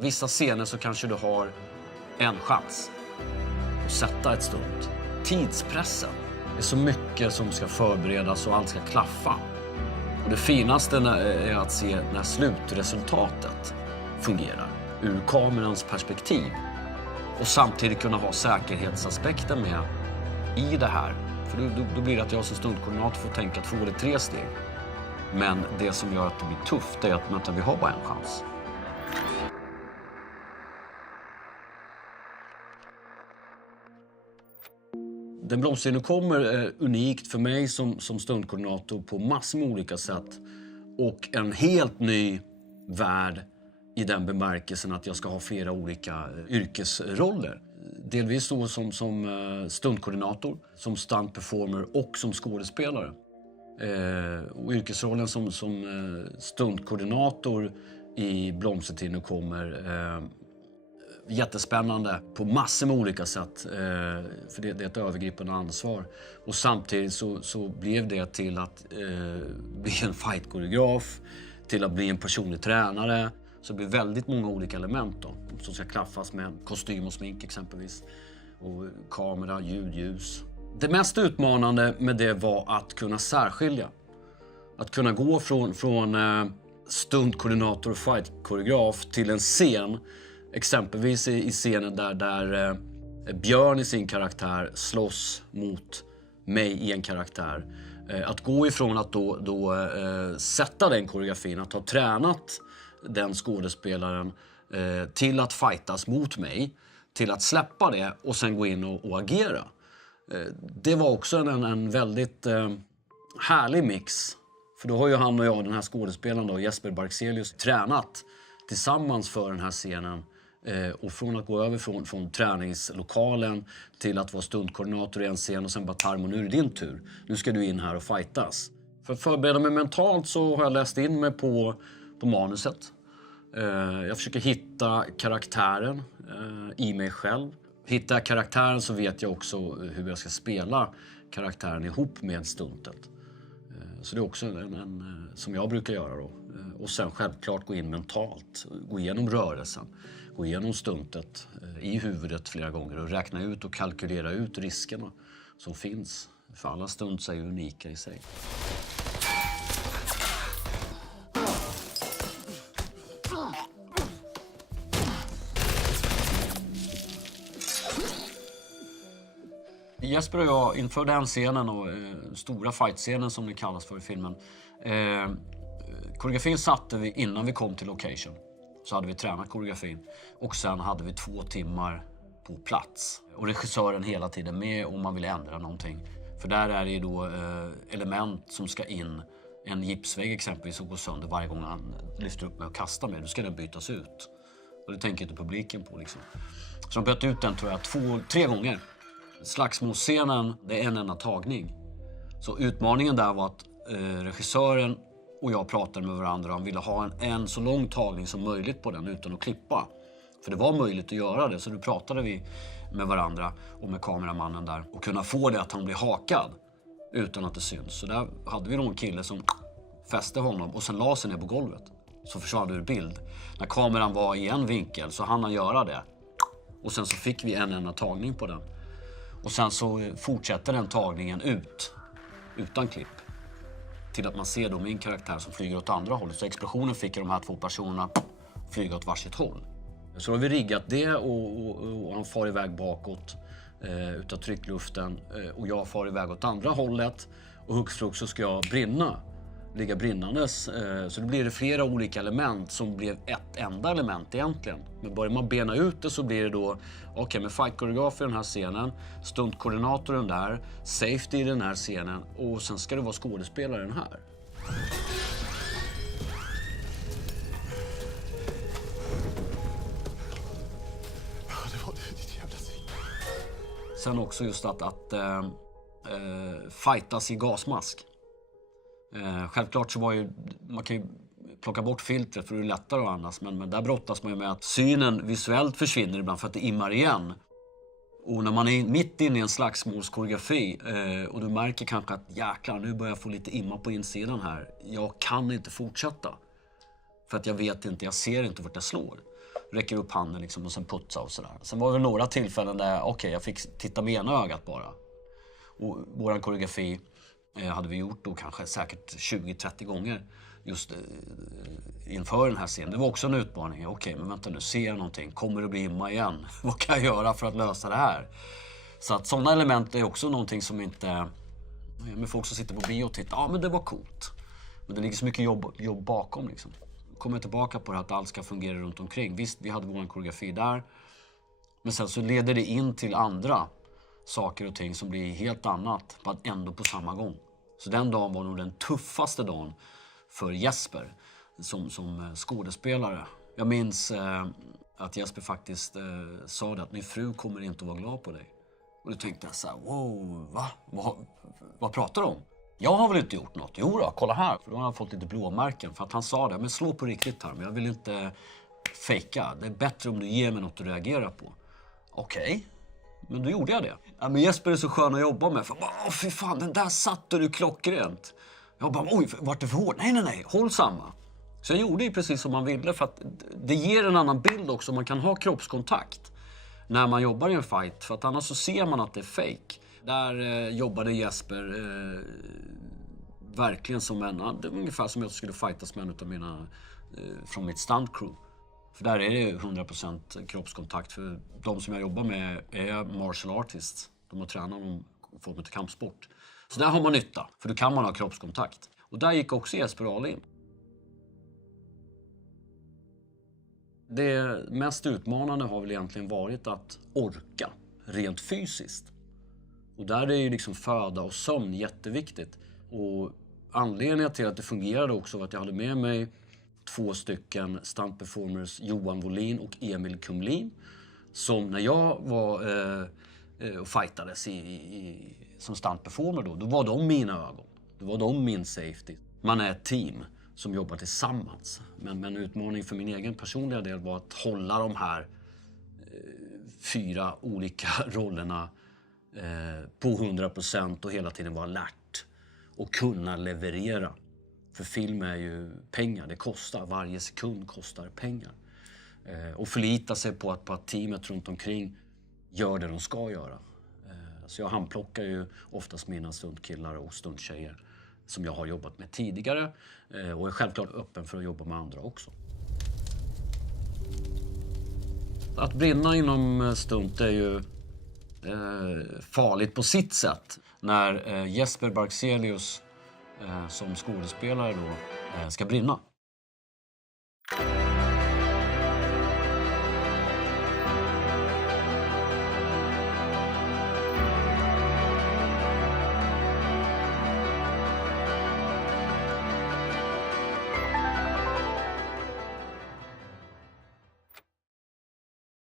Vissa scener så kanske du har en chans att sätta ett stunt. Tidspressen. Det är så mycket som ska förberedas och allt ska klaffa. Och det finaste är att se när slutresultatet fungerar ur kamerans perspektiv. Och samtidigt kunna ha säkerhetsaspekten med i det här. För då blir det att jag som stuntkoordinator får tänka 2 eller 3 steg. Men det som gör att det blir tufft är att vi har bara en chans. Den blomstringen kommer är unikt för mig som stuntkoordinator på massor med olika sätt. Och en helt ny värld i den bemärkelsen att jag ska ha flera olika yrkesroller. Delvis då som stuntkoordinator, som stuntperformer och som skådespelare. Och yrkesrollen som stuntkoordinator i Blomstertiden kommer jättespännande på massor med olika sätt. För det är ett övergripande ansvar. Och samtidigt så blev det till att bli en fightkoreograf, till att bli en personlig tränare. Så det blir väldigt många olika element då, som ska klaffas med kostym och smink exempelvis. Och kamera, ljud, ljus. Det mest utmanande med det var att kunna särskilja. Att kunna gå från stuntkoordinator och fightkoreograf till en scen. Exempelvis i scenen där Björn i sin karaktär slåss mot mig i en karaktär. Att gå ifrån att då sätta den koreografin, att ha tränat den skådespelaren till att fightas mot mig, till att släppa det och sen gå in och agera. Det var också en väldigt härlig mix. För då har ju han och jag, den här skådespelaren då, Jesper Barkselius, tränat tillsammans för den här scenen. Och från att gå över från träningslokalen till att vara stuntkoordinator i en scen och sen bara Tarmo, nu är det din tur. Nu ska du in här och fightas. För att förbereda mig mentalt så har jag läst in mig på manuset. Jag försöker hitta karaktären i mig själv. Hittar jag karaktären så vet jag också hur jag ska spela karaktären ihop med stuntet. Så det är också en som jag brukar göra då. Och sen självklart gå in mentalt, gå igenom rörelsen, gå igenom stuntet i huvudet flera gånger och räkna ut och kalkylera ut riskerna som finns. För alla stunts är ju unika i sig. Jesper och jag inför den scenen och stora fight-scenen som det kallas för i filmen. Koreografin satte vi innan vi kom till location. Så hade vi tränat koreografin. Och sen hade vi 2 timmar på plats. Och regissören hela tiden med om man vill ändra någonting. För där är det ju då element som ska in. En gipsvägg exempelvis som går sönder varje gång han lyfter upp mig och kastar mig. Då ska den bytas ut. Och det tänker inte publiken på liksom. Så de bytte ut den tror jag 2-3 gånger. Slagsmålscenen, det är en enda tagning. Så utmaningen där var att regissören och jag pratade med varandra om ville ha en så lång tagning som möjligt på den utan att klippa. För det var möjligt att göra det, så då pratade vi med varandra och med kameramannen där. Och kunna få det att han blir hakad utan att det syns. Så där hade vi någon kille som fäste honom och sen la sig ner på golvet. Så försvann det ur bild. När kameran var i en vinkel så hann han göra det. Och sen så fick vi en enda tagning på den. Och sen så fortsätter den tagningen utan klipp. Till att man ser då min karaktär som flyger åt andra hållet. Så explosionen fick de här 2 personerna flyga åt varsitt håll. Så har vi riggat det och han far iväg bakåt utav tryckluften. Och jag far iväg åt andra hållet. Och hux flux så ska jag ligga brinnandes. Så då blir det flera olika element som blev ett enda element egentligen. Men börjar man bena ut det så blir det då okej, med fightkoreograf i den här scenen, stuntkoordinatorn där, safety i den här scenen och sen ska det vara skådespelaren här. Det var ditt jävla svin. Sen också just att fightas i gasmask. Självklart så var ju, man kan ju plocka bort filtret för det är lättare att andas, men där brottas man ju med att synen visuellt försvinner ibland för att det immar igen. Och när man är mitt inne i en slagsmålskoreografi och du märker kanske att jäklar, nu börjar jag få lite imma på insidan här. Jag kan inte fortsätta. För att jag vet inte, jag ser inte vart jag slår. räcker upp handen liksom och sen putsa och sådär. Sen var det några tillfällen där jag fick titta med ena ögat bara. Och våran koreografi hade vi gjort då kanske säkert 20-30 gånger just inför den här scenen. Det var också en utmaning. Okej, men vänta nu, ser jag någonting? Kommer det bli imma igen? Vad kan jag göra för att lösa det här? Så att sådana element är också någonting som inte... Med folk som sitter på bio och tittar, men det var coolt. Men det ligger så mycket jobb bakom liksom. Kommer tillbaka på det att allt ska fungera runt omkring. Visst, vi hade vår koreografi där. Men sen så leder det in till andra saker och ting som blir helt annat, men ändå på samma gång. Så den dagen var nog den tuffaste dagen för Jesper som skådespelare. Jag minns att Jesper faktiskt sa det att min fru kommer inte att vara glad på dig. Och då tänkte jag så här, wow, va? Vad pratar du om? Jag har väl inte gjort något? Jo då, kolla här. För då har han fått lite blåmärken. För att han sa det, men slå på riktigt här. Men jag vill inte fejka. Det är bättre om du ger mig något att reagera på. Okej. Men då gjorde jag det. Ja, men Jesper är så skön att jobba med. För fy fan, den där satte du klockrent. Jag bara, oj, vart det för hårt? Nej, håll samma. Så jag gjorde ju precis som man ville. För att det ger en annan bild också. Man kan ha kroppskontakt när man jobbar i en fight. För att annars så ser man att det är fake. Där jobbade Jesper verkligen som det var ungefär som jag skulle fightas med en av mina från mitt stuntcrew. För där är det 100% kroppskontakt. För de som jag jobbar med är martial artists. De har tränat och fått mig till kampsport. Så där har man nytta. För då kan man ha kroppskontakt. Och där gick också Jesper all in. Det mest utmanande har väl egentligen varit att orka rent fysiskt. Och där är ju liksom föda och sömn jätteviktigt. Och anledningen till att det fungerade också var att jag hade med mig 2 stycken stuntperformers, Johan Wåhlin och Emil Kumlin. Som när jag var och fightades som stuntperformer då var de mina ögon. Då var de min safety. Man är ett team som jobbar tillsammans. Men en utmaning för min egen personliga del var att hålla de här 4 olika rollerna på 100% och hela tiden vara alert. Och kunna leverera. För film är ju pengar, det kostar. Varje sekund kostar pengar. Och förlita sig på att teamet runt omkring gör det de ska göra. Så jag handplockar ju oftast mina stuntkillar och stunttjejer som jag har jobbat med tidigare. Och är självklart öppen för att jobba med andra också. Att brinna inom stunt är ju farligt på sitt sätt. När Jesper Barkselius som skådespelare då ska brinna.